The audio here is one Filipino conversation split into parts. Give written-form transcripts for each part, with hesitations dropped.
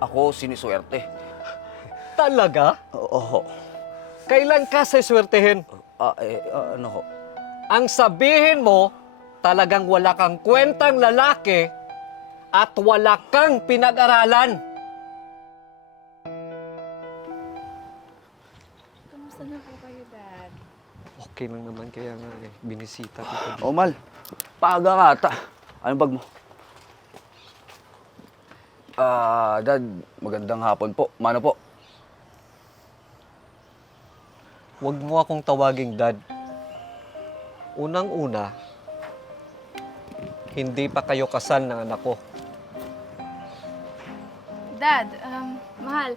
ako siniswerte. Talaga? Oo. Kailan ka siswertehin? Ano ho? Ang sabihin mo, talagang wala kang kwentang lalaki at wala kang pinag-aralan. Kamusta na po kayo, Dad? Okay lang naman kaya nga binisita ko. O, Mal. Paga ka ata. Anong bag mo? Dad, magandang hapon po. Mano po? Huwag mo akong tawaging dad. Unang-una, hindi pa kayo kasal ng anak ko. Dad, mahal,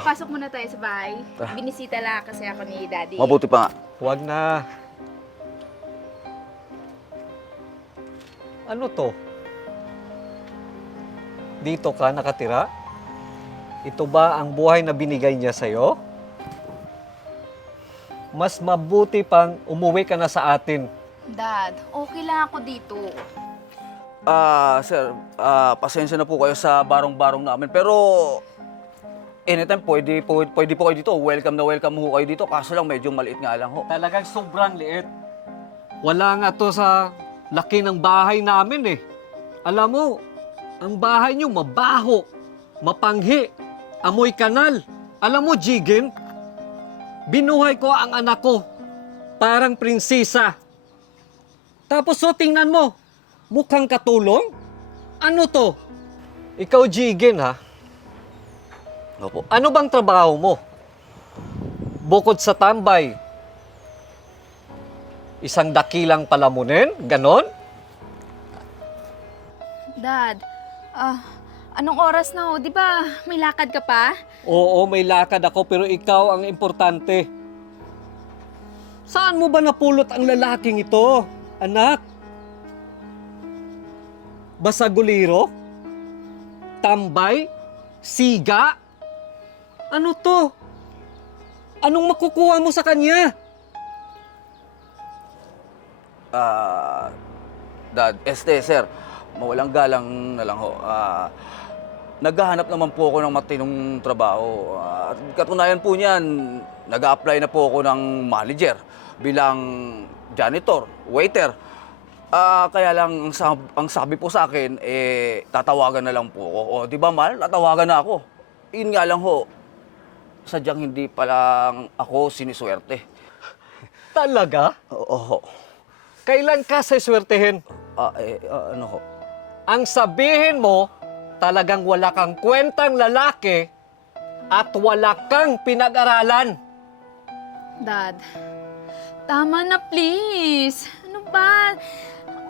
pasok muna tayo sa bahay. Tara. Binisita lang kasi ako ni Daddy. Mabuti pa nga. Huwag na. Ano to? Dito ka nakatira? Ito ba ang buhay na binigay niya sa'yo? Mas mabuti pang umuwi ka na sa atin. Dad, okay lang ako dito. Sir, pasensya na po kayo sa barong-barong namin. Pero, anytime pwede po kayo dito. Welcome na welcome ho kayo dito. Kaso lang medyo maliit nga lang ho. Talagang sobrang liit. Wala nga to sa laki ng bahay namin eh. Alam mo, ang bahay niyo mabaho, mapanghi, amoy kanal. Alam mo, Jigen, binuhay ko ang anak ko parang prinsesa. Tapos tingnan mo, mukhang katulong? Ano to? Ikaw, Jigen, ha? Opo. Ano bang trabaho mo? Bukod sa tambay, isang dakilang palamunin? Ganon? Dad, anong oras na ho? Di ba may lakad ka pa? Oo, may lakad ako pero ikaw ang importante. Saan mo ba napulot ang lalaking ito, anak? Basaguliro? Tambay? Siga? Ano to? Anong makukuha mo sa kanya? Dad, sir, mawalang galang na lang ho. Naghahanap naman po ako ng matinong trabaho. At katunayan po niyan, nag-a-apply na po ako ng manager bilang janitor, waiter. Kaya lang, ang sabi po sa akin, tatawagan na lang po ako. O, di ba, Mal? Tatawagan na ako. Yun nga lang ho, sadyang hindi pa lang ako siniswerte. Talaga? Oo. Kailan ka siswertehin? Ano ho? Ang sabihin mo, talagang wala kang kwentang lalaki at wala kang pinag-aralan. Dad, tama na please. Ano ba?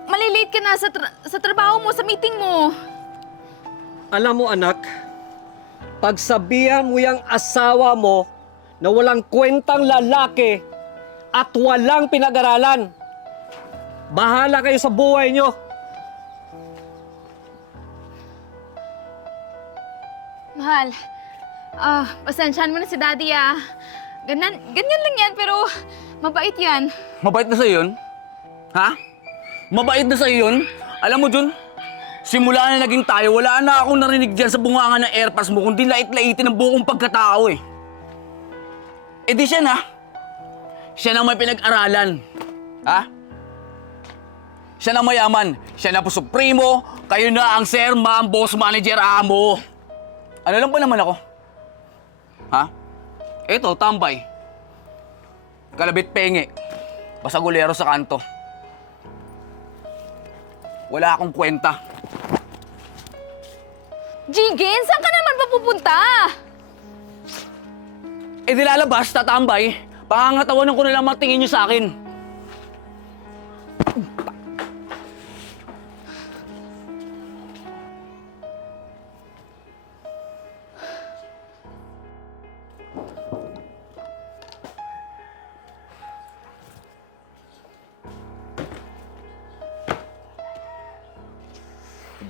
Malilate ka na sa trabaho mo, sa meeting mo. Alam mo anak, pagsabihan mo yung asawa mo na walang kwentang lalaki at walang pinag-aralan. Bahala kayo sa buhay nyo. Mahal, pasensyahan mo na si Daddy ganyan lang yan, pero mabait yan. Mabait na sa'yo yun? Ha? Mabait na sa'yo yun? Alam mo, Jun, simula na naging tayo, wala na akong narinig dyan sa bunganga ng airpass mo, kundi lait-laitin ang buong pagkatao eh. Eh di siya na. Siya na may pinag-aralan. Ha? Siya na mayaman. Siya na po supremo. Kayo na ang sir, ma'am, boss, manager, amo. Ano lang ba naman ako? Ha? Eto, tambay. Kalabit penge. Basagulero sa kanto. Wala akong kwenta. Jigen, saan ka naman papupunta? Eh di lalabas, tatambay. Pangangatawanan ko na lang matingin niyo sa akin.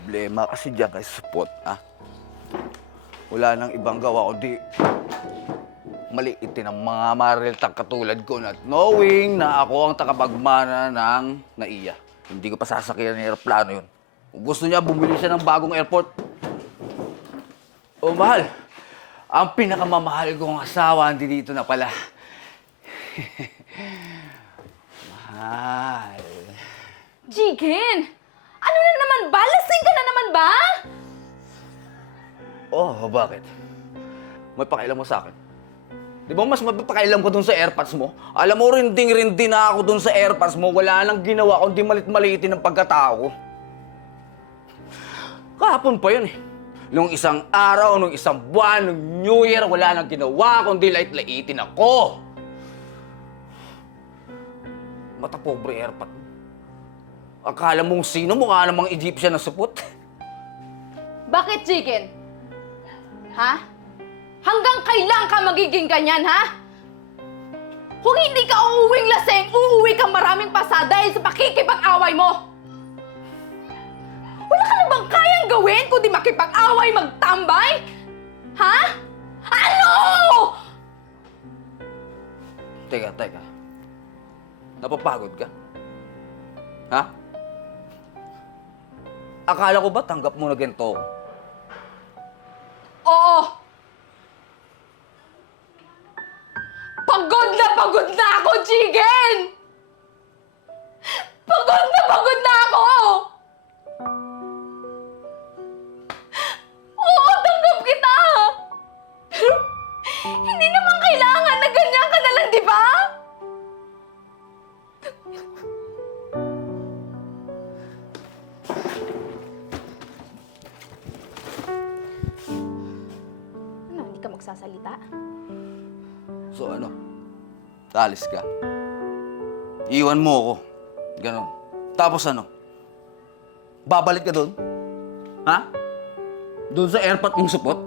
Problema kasi dyan kay Spot, ha? Wala nang ibang gawa kundi maliitin ang mga mariltang katulad ko not knowing na ako ang takapagmana ng NAIA. Hindi ko pa sasakyan ng aeroplano yun. Kung gusto niya, bumili siya ng bagong airport. Oh, mahal. Ang pinakamamahal kong asawa, hindi dito na pala. Mahal. Jigen! Ano na naman ba? Lasing ka na naman ba? Oh, bakit? May pakialam mo sa akin. Di ba mas mapapakailam ko dun sa airpods mo? Alam mo, rinding-rindi na ako dun sa airpods mo. Wala nang ginawa kundi malit-maliitin ng pagkatao ko. Kahapon pa yun eh. Nung isang araw, nung isang buwan, nung New Year, wala nang ginawa kundi lait-laitin ako. Mata pobre airpod mo. Akala mong sino, mukha namang Egyptian na supot. Bakit, Jigen? Ha? Hanggang kailan ka magiging ganyan, ha? Kung hindi ka uuwing laseng, uuwi kang maraming pasa dahil sa pakikipag-away mo. Wala ka na bang kayang gawin kundi makipag-away, magtambay? Ha? Ano? Teka. Napapagod ka? Ha? Akala ko ba tanggap mo na ganito? Oo. Pagod na ako, Jigen! Pagod na ako! Oo, tanggap kita! Pero, hindi naman kailangan na ganyan ka na lang, di ba? Ano, hindi ka magsasalita? So ano? Alis ka? Iwan mo ako. Ganon. Tapos ano? Babalik ka doon? Ha? Doon sa airpot mong supot?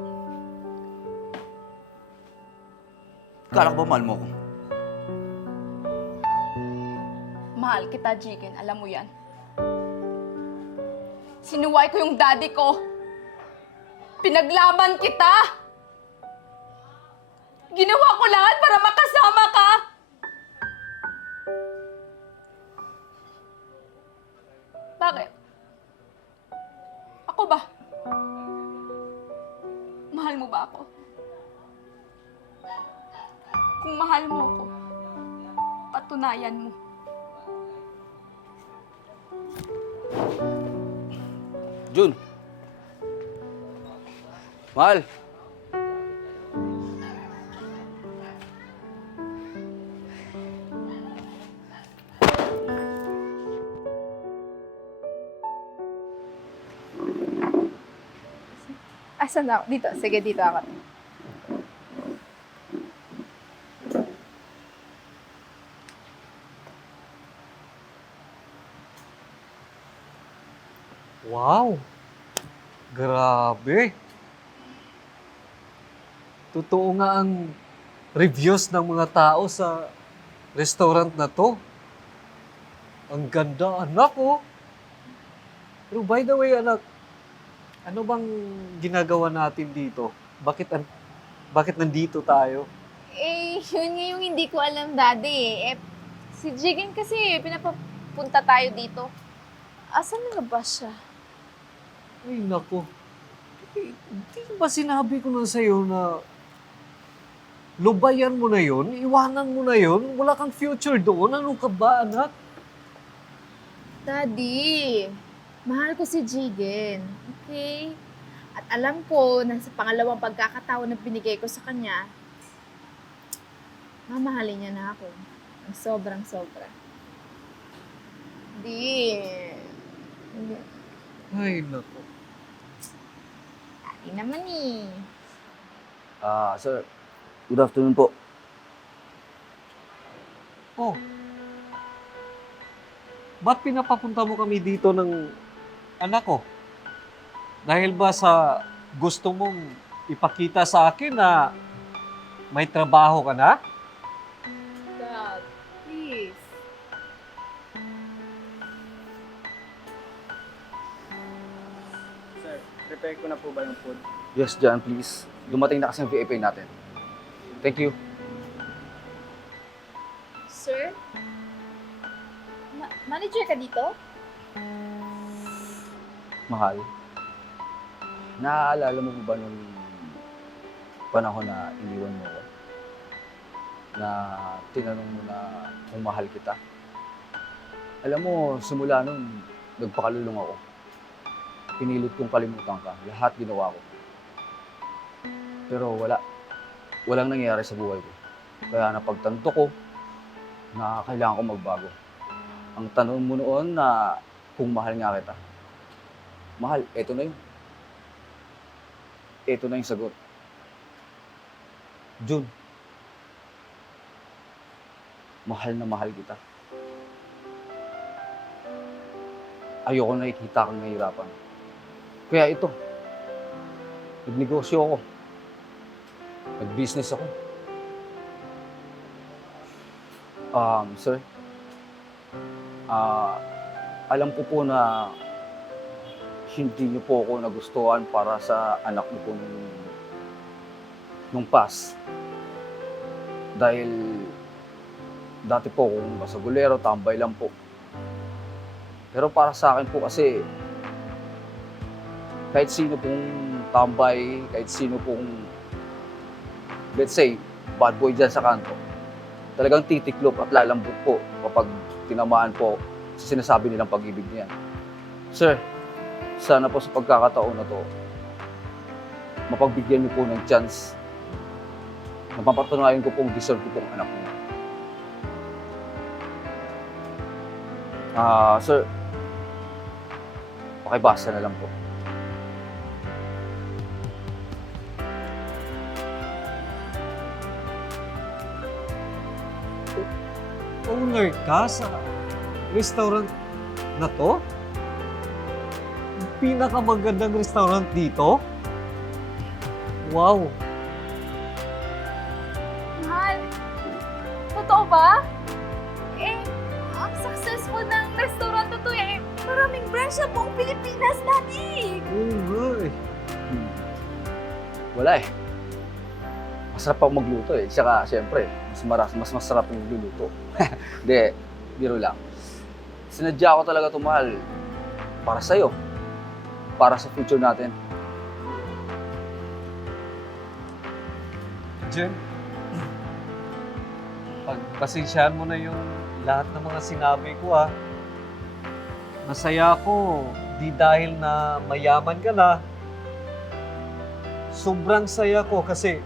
Kala ko ba mahal mo ako? Mahal kita, Jigen. Alam mo yan. Sinuway ko yung daddy ko. Pinaglaban kita. Ginawa ko lahat para makasama ka. Bakit? Ako ba? Mahal mo ba ako? Kung mahal mo ako, patunayan mo. Jun! Mahal! Asan ako? Dito. Sige, dito ako. Wow! Grabe! Totoo nga ang reviews ng mga tao sa restaurant na to. Ang ganda, anak, oh! Pero by the way, anak, ano bang ginagawa natin dito? Bakit nandito tayo? Eh, yun nga yung hindi ko alam, Daddy. Si Jigen kasi pinapapunta tayo dito. Asan na ba siya? Ay, nako. Hindi ba sinabi ko na sa'yo na lubayan mo na yun, iwanan mo na yun, wala kang future doon, ano ka ba, anak? Daddy, mahal ko si Jigen. Okay? At alam ko na sa pangalawang pagkakataon na binigay ko sa kanya, mamahalin niya na ako. Ang sobrang-sobra. Hindi. Ay, nako. Daddy naman eh. Sir. Good afternoon po. Oh. Ba't pinapapunta mo kami dito ng anak ko? Dahil ba sa gusto mong ipakita sa akin na may trabaho ka na? Dad, please. Sir, prepare ko na po ba yung food? Yes, John, please. Dumating na kasi ang VIP natin. Thank you. Sir? Manager ka dito? Mahal. Naaalala mo ba nung panahon na iniwan mo ko. Na tinanong mo na kung mahal kita. Alam mo, simula nun, nagpakalulong ako. Pinilit kong kalimutan ka. Lahat ginawa ko. Pero walang nangyayari sa buhay ko. Kaya napagtanto ko na kailangan ko magbago. Ang tanong mo noon na kung mahal nga kita. Mahal, eto na yun. Eto na yung sagot. Jun, mahal na mahal kita. Ayoko nakikita kang nahihirapan. Kaya ito, nagnegosyo ako. Nag-business ako. Sir, alam ko po na hindi niyo po ako nagustuhan para sa anak niyo po nung past. Dahil dati po akong basagulero, tambay lang po. Pero para sa akin po kasi, kahit sino pong tambay, kahit sino pong, let's say, bad boy dyan sa kanto, talagang titiklop at lalambot po kapag tinamaan po sa sinasabi nilang pag-ibig niyan. Sir, sana po sa pagkakataon na to, mapagbigyan niyo po ng chance na mapatunayan ko pong deserve ko pong anak niyo. Sir, pakibasa na lang po. Owner ka sa restaurant na to? Pinakamagandang restaurant dito? Wow! Mahal, totoo ba? Eh, ang successful ng restaurant na to eh. Maraming branch sa buong Pilipinas, Daddy. Oo nga eh. Wala eh. Masarap ako magluto eh. Tsaka, siyempre, mas masarap yung luluto. Hindi, biro lang. Sinadya ko talaga ito, mahal. Para sa'yo. Para sa future natin. Jen, pagpasensyahan mo na yung lahat ng mga sinabi ko ha. Masaya ako, di dahil na mayaman ka na. Sobrang saya ko kasi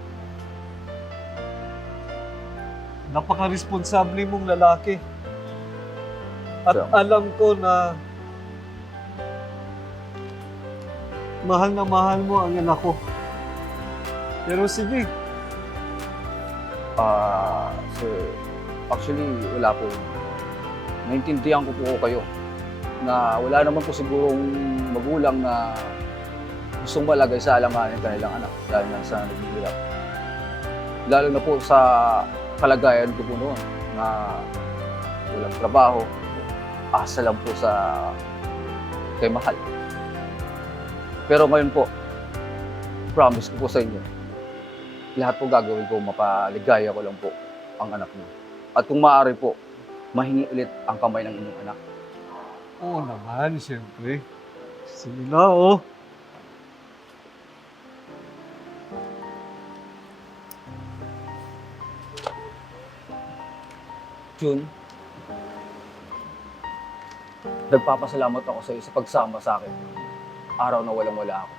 napaka-responsable mong lalaki. At So, alam ko na mahal na mahal mo ang anak ko. Pero sige, sir, actually, wala po. Naintindihan ko po kayo na wala naman po sigurong magulang na gustong malagay sa alanganin ng kanilang anak dahil na sa naghihirap. Lalo na po sa kalagayan ko po noon na walang trabaho, asa lang po sa kay mahal. Pero ngayon po, promise ko po sa inyo, lahat po gagawin ko, mapaligaya ko lang po ang anak niyo. At kung maaari po, mahingi ulit ang kamay ng inyong anak. oo naman, siyempre. Sige na, oh. Jun, nagpapasalamat ako sa iyo sa pagsama sa akin. Araw na walang-wala ako.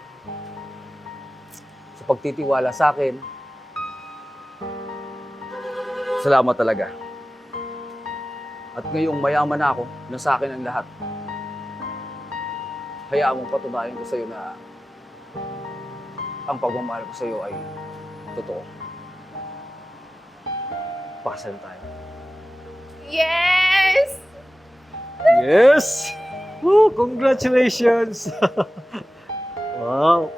Sa pagtitiwala sa akin, salamat talaga. At ngayong mayaman na ako, na sa akin ang lahat, hayaan mong patunayan ko sa iyo na ang pagmamahal ko sa iyo ay totoo. Pakasal tayo. Yes! Yes! Woo, congratulations! Wow!